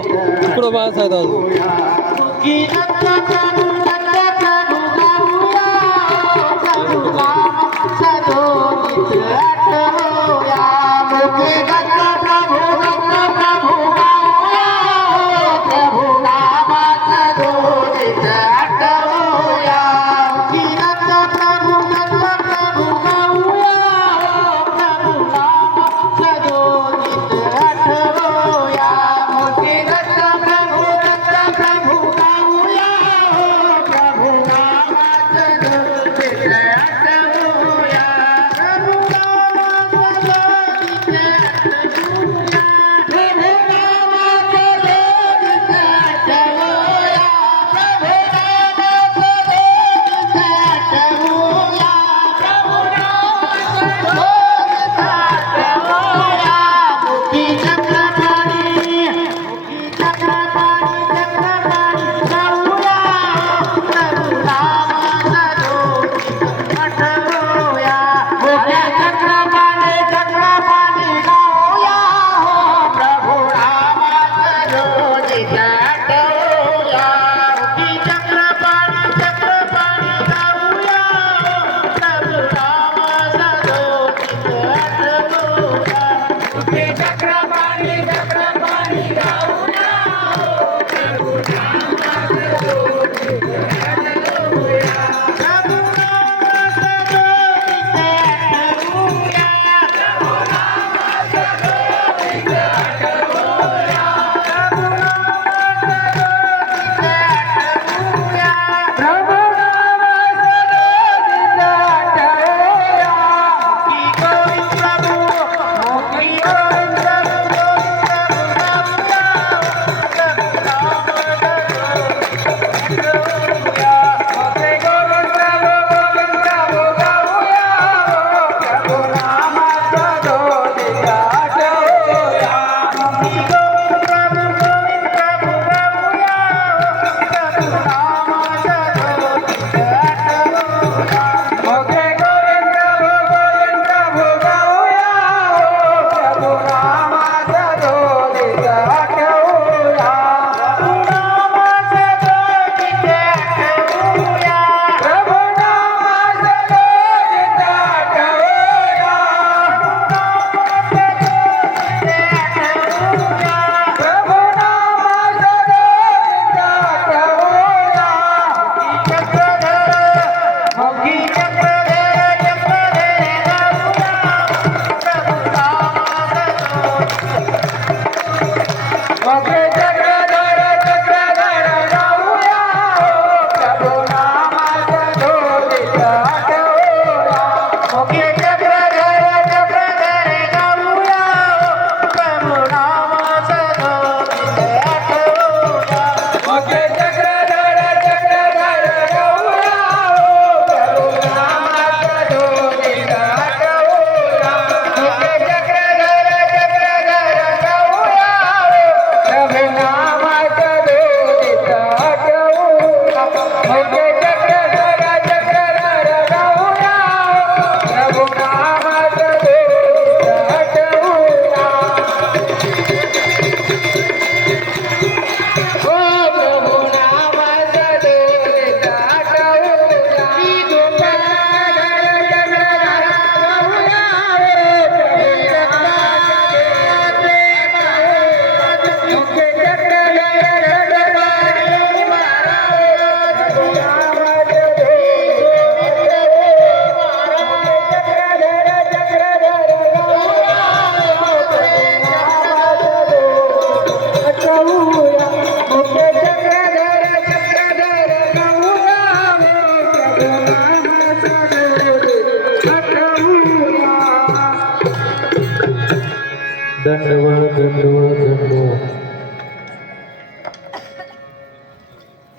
तास आहेत अजून Jack.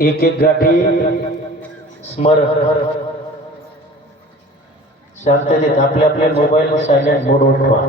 एक एक गाठी स्मरण शांततेत आपले आपले मोबाईल सायलेंट मोडवर ठेवा